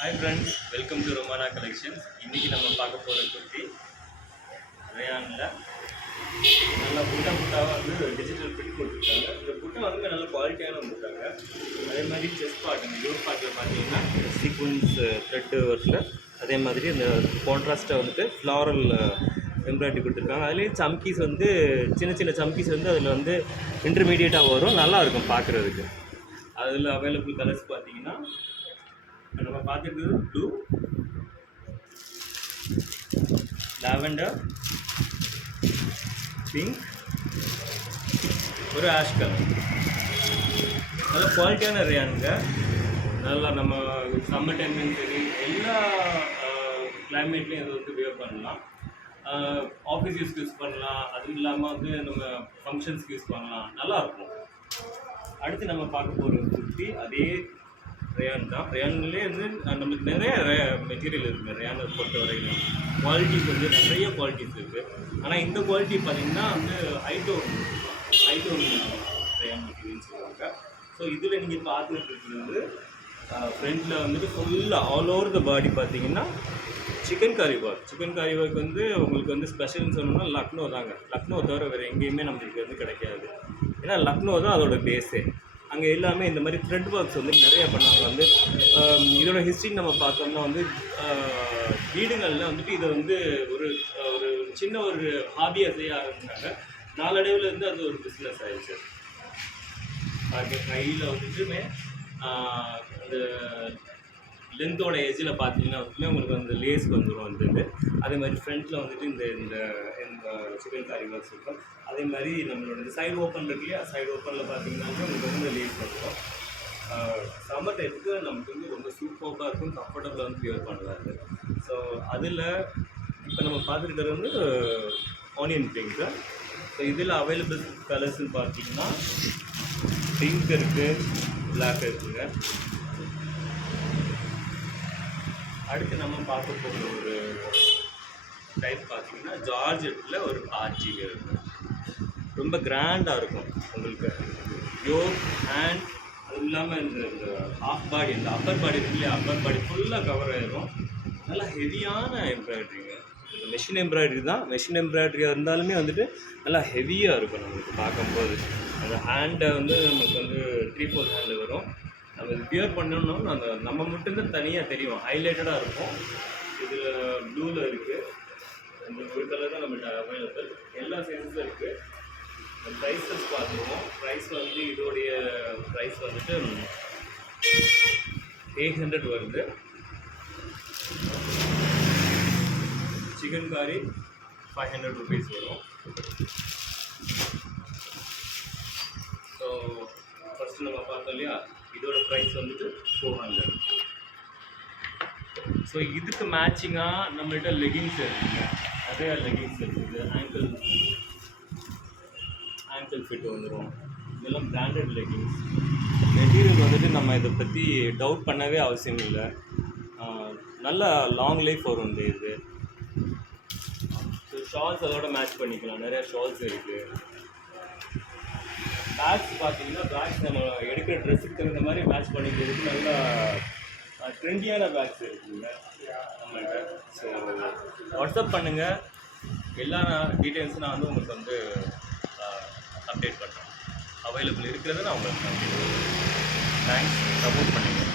Hi friends, welcome to Romana Collections. இன்னைக்கு நம்ம பார்க்க போகிற குர்த்தி ரயானில் நல்லா புட்டாக வந்து டிஜிட்டல் பிரிண்ட் கொடுத்துருக்காங்க. இந்த புட்டை வந்து நல்ல குவாலிட்டியான வந்துருக்காங்க. அதே மாதிரி செஸ்ட் பார்ட் யோர் பார்ட்டில் பார்த்தீங்கன்னா சீக்வன்ஸ் த்ரெட்டு ஒர்க்கில் அதே மாதிரி இந்த கான்ட்ராஸ்ட்டாக வந்துட்டு ஃப்ளாரல் எம்ப்ராய்டரி கொடுத்துருக்காங்க. அதுலேயே சம்கீஸ் வந்து சின்ன சின்ன சம்கீஸ் வந்து அதில் வந்து இன்டர்மீடியேட்டாக வரும், நல்லாயிருக்கும் பார்க்குறதுக்கு. அதில் அவைலபிள் கலர்ஸ் பார்த்தீங்கன்னா நம்ம பார்த்துருக்குது ப்ளூ, லாவெண்டர், பிங்க், ஒரு ஆஷ் கலர். நல்ல குவாலிட்டியான ரேயானுங்க. நல்லா நம்ம சம்மர் டைம்லையும் சரி எல்லா கிளைமேட்லேயும் இதை வந்து வியர் பண்ணலாம். ஆஃபீஸ் யூஸ் பண்ணலாம், அதுவும் இல்லாமல் வந்து நம்ம ஃபங்க்ஷன்ஸ்க்கு யூஸ் பண்ணலாம், நல்லாயிருக்கும். அடுத்து நம்ம பார்க்க போகிற குர்த்தி அதே ரேயான் தான். ரேயான்லேயே வந்து நம்மளுக்கு நிறைய மெட்டீரியல் இருக்குது. ரேயானை பொறுத்த வரைக்கும் குவாலிட்டிஸ் வந்து நிறைய குவாலிட்டிஸ் இருக்குது. ஆனால் இந்த குவாலிட்டி பார்த்திங்கன்னா வந்து ஹைடோன் ரேயான் மெட்டீரியல்னு சொல்லுவாங்க. ஸோ இதில் நீங்கள் பார்த்துட்டு இருக்கிறது ஃப்ரண்ட்டில் வந்துட்டு ஃபுல்லாக ஆல் ஓவர் த பாடி பார்த்தீங்கன்னா சிக்கன் காரி ஒர்க் வந்து உங்களுக்கு வந்து ஸ்பெஷல்னு சொல்லணும்னா லக்னோ தாங்க. லக்னோ தவிர வேறு எங்கேயுமே நம்மளுக்கு வந்து கிடைக்காது. ஏன்னா லக்னோ தான் அதோட பேஸே. அங்கே எல்லாமே இந்த மாதிரி த்ரெட் ஒர்க்ஸ் வந்து நிறைய பண்ணாங்க. வந்து இதோட ஹிஸ்ட்ரி நம்ம பார்த்தோம்னா வந்து வீடுகளில் வந்துட்டு இதை வந்து ஒரு ஒரு சின்ன ஒரு ஹாபியாக செய்ய ஆரம்பிச்சாங்க. நாளடைவில் வந்து அது ஒரு பிஸ்னஸ் ஆயிடுச்சு. கையில் வந்துட்டுமே அந்த லென்த்தோட எஜ்ஜில் பார்த்தீங்கன்னா வந்துமே உங்களுக்கு வந்து லேஸ் வந்துடும் வந்துட்டு. அதே மாதிரி ஃப்ரண்ட்டில் வந்துட்டு இந்த இந்த இந்த சிக்கன் காரி ஒர்க்ஸ் இருக்கும். அதே மாதிரி நம்மளோட இந்த சைடு ஓப்பன் இருக்கு இல்லையா, சைடு ஓப்பனில் பார்த்தீங்கன்னா உங்களுக்கு வந்து லேஸ் வந்துடும். சம்மர் டைத்துக்கு நமக்கு வந்து ரொம்ப சூப்பராக இருக்கும், கம்ஃபர்டபுளாக வந்து வியர் பண்ணுவாங்க. ஸோ அதில் இப்போ நம்ம பார்த்துருக்கிறது வந்து ஆனியன் பிங்க்கு. ஸோ இதில் அவைலபிள் கலர்ஸ்ன்னு பார்த்தீங்கன்னா பிங்க் இருக்குது, பிளாக் இருக்குங்க. அடுத்து நம்ம பார்க்க போகிற ஒரு டைப் பார்த்தீங்கன்னா ஜார்ஜெட்டில் ஒரு பார்ட்டி இருக்கும். ரொம்ப கிராண்டாக இருக்கும் உங்களுக்கு. யோக் ஹேண்ட் அதுவும் இல்லாமல் இந்த ஹாஃப் பாடி, இந்த அப்பர் பாடி இருக்கு இல்லையா, அப்பர் பாடி ஃபுல்லாக கவர் ஆகிடும். நல்லா ஹெவியான எம்ப்ராய்டரிங்க. இந்த மெஷின் எம்ப்ராய்டரி தான். மெஷின் எம்ப்ராய்டரியாக இருந்தாலுமே வந்துட்டு நல்லா ஹெவியாக இருக்கும் நம்மளுக்கு பார்க்கும்போது. அந்த ஹேண்டை வந்து நமக்கு வந்து 3/4 ஹேண்டில் வரும். நம்ம இது வியர் பண்ணணும்னா அந்த நம்ம மட்டும்தான் தனியாக தெரியும், ஹைலைட்டடாக இருக்கும். இதில் ப்ளூவில் இருக்குது, இந்த ஒரு கலர் தான் நம்மகிட்ட அவைலபிள். எல்லா சைஸஸும் இருக்குது. ப்ரைஸஸ் பார்த்துருவோம். ப்ரைஸ் வந்து இதோடைய ப்ரைஸ் வந்துட்டு 800 வருது. சிக்கன் காரி 500 ருபீஸ் வரும். ஸோ ஃபஸ்ட்டு நம்ம பார்த்தோம் இல்லையா, இதோட ப்ரைஸ் வந்துட்டு 400. ஸோ இதுக்கு மேட்சிங்காக நம்மள்கிட்ட லெகின்ஸ் இருக்குங்க. நிறையா லெகின்ஸ் இருக்குது. ஆங்கிள் ஃபிட் வந்துடும். இதெல்லாம் பிராண்டட் லெகின்ஸ். மெட்டீரியல் வந்துட்டு நம்ம இதை பற்றி டவுட் பண்ணவே அவசியம் இல்லை. நல்லா லாங் லைஃப் வரும் இந்த இது. ஸோ ஷால்ஸ் அதோட மேட்ச் பண்ணிக்கலாம். நிறையா ஷால்ஸ் இருக்குது. பேக்ஸ் பார்த்தீங்கன்னா பேக்ஸ் நம்ம எடுக்கிற ட்ரெஸ்ஸுக்கு தகுந்த மாதிரி மேட்ச் பண்ணிக்கிறதுக்கு நல்லா ட்ரெண்டியான பேக்ஸ் இருக்குங்க நம்மள்கிட்ட. ஸோ வாட்ஸ்அப் பண்ணுங்கள். எல்லா டீட்டெயில்ஸும் நான் வந்து உங்களுக்கு வந்து அப்டேட் பண்ணுறேன். அவைலபிள் இருக்கிறத நான் உங்களுக்கு தேங்க்ஸ், சப்போர்ட் பண்ணுங்கள்.